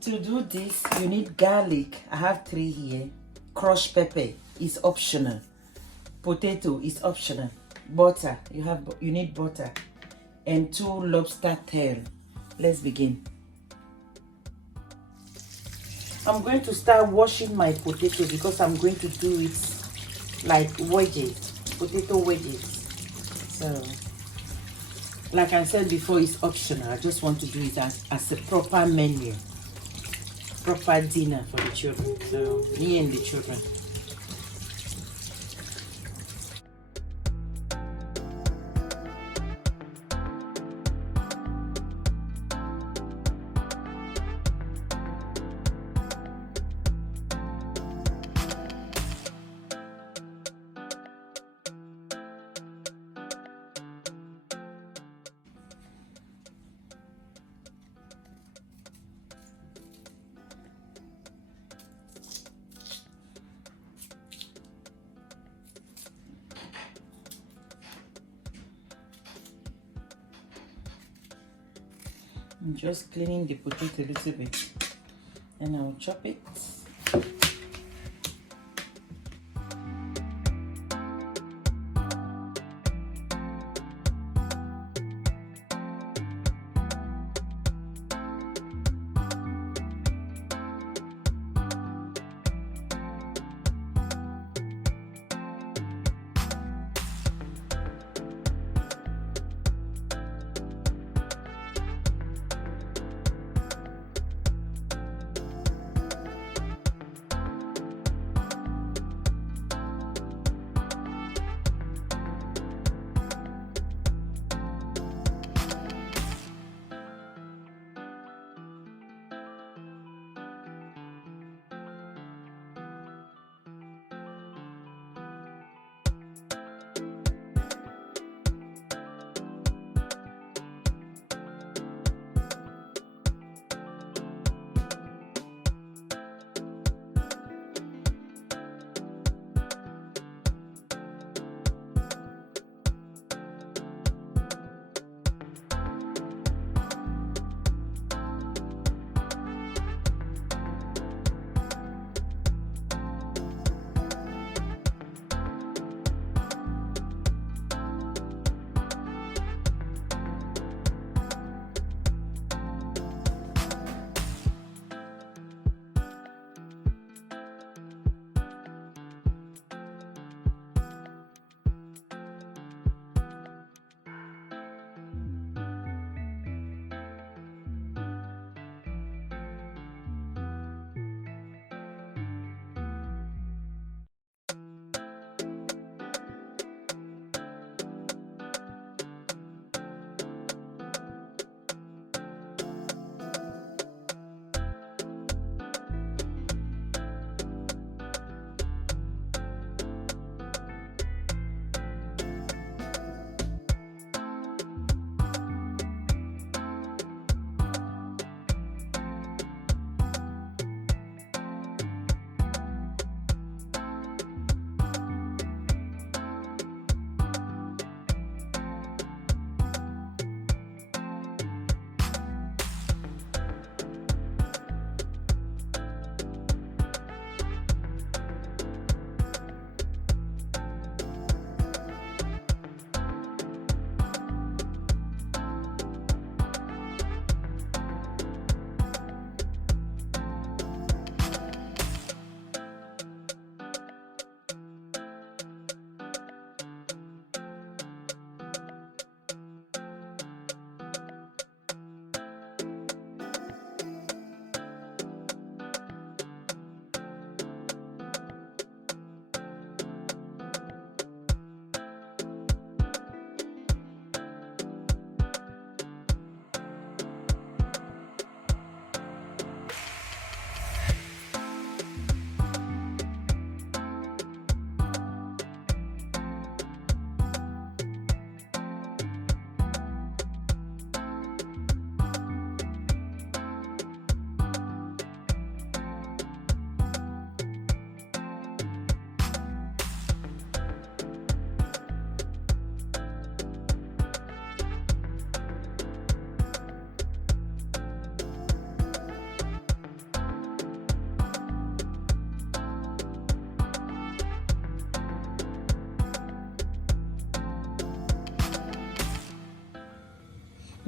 To do this, you need garlic. I have 3 here. Crushed pepper is optional. Potato is optional. Butter, you need butter. And 2 lobster tail. Let's begin. I'm going to start washing my potato because I'm going to do it like wedges, potato wedges. So, like I said before, it's optional. I just want to do it as a proper menu, proper dinner for the children. So, me and the children. I'm just cleaning the potato a little bit and I'll chop it.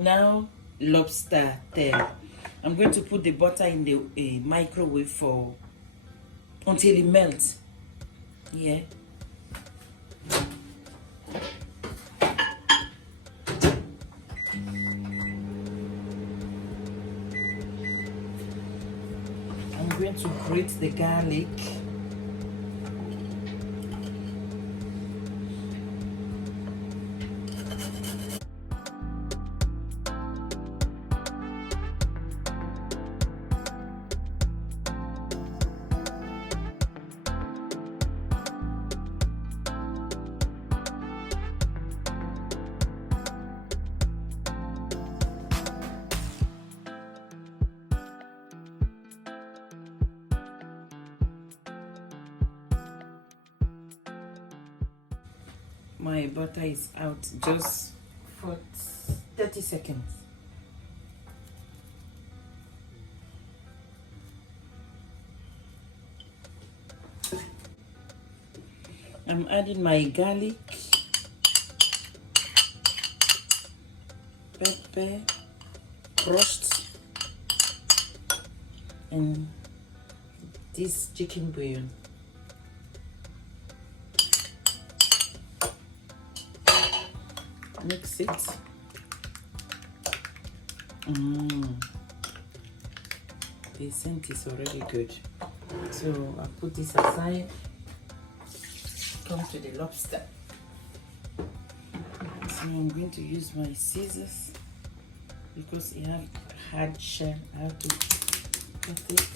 Now lobster tail. I'm going to put the butter in the microwave for until it melts. Yeah. I'm going to grate the garlic. My butter is out just for 30 seconds. I'm adding my garlic, pepper, crushed, and this chicken bouillon. Mix it. The scent is already good. So I'll put this aside. Come to the lobster. So I'm going to use my scissors because it has hard shell. I have to cut it.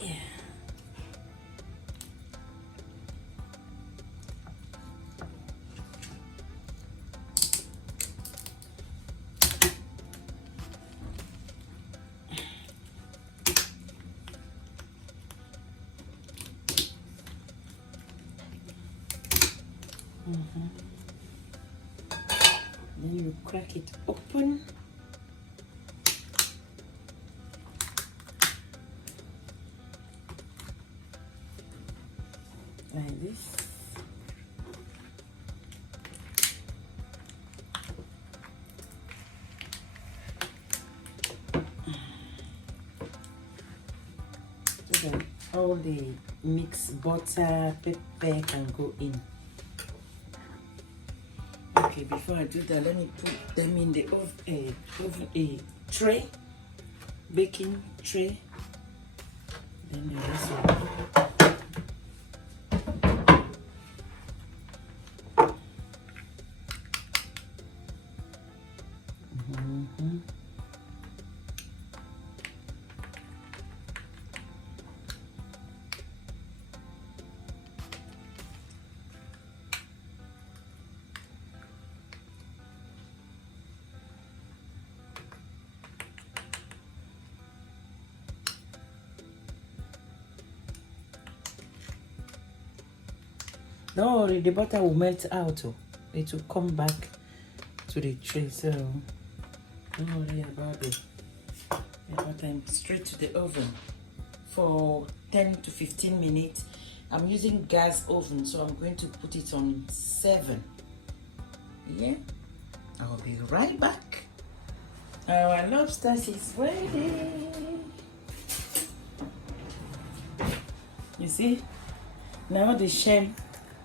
Yeah. Then you crack it open. Like this. So that all the mixed butter, pepper can go in. Okay, before I do that, let me put them in the oven tray, baking tray. Then the rest will don't worry, the butter will melt out. It will come back to the tray, so don't worry about it. The butter straight to the oven for 10 to 15 minutes. I'm using gas oven, so I'm going to put it on 7. Yeah, I'll be right back. Our lobster is ready. You see, now the shell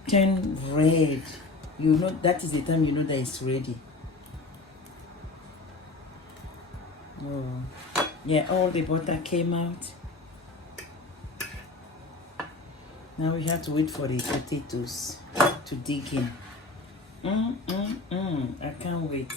turn red. You know that is the time you know that it's ready. Oh yeah, all the butter came out. Now we have to wait for the potatoes to dig in. I can't wait.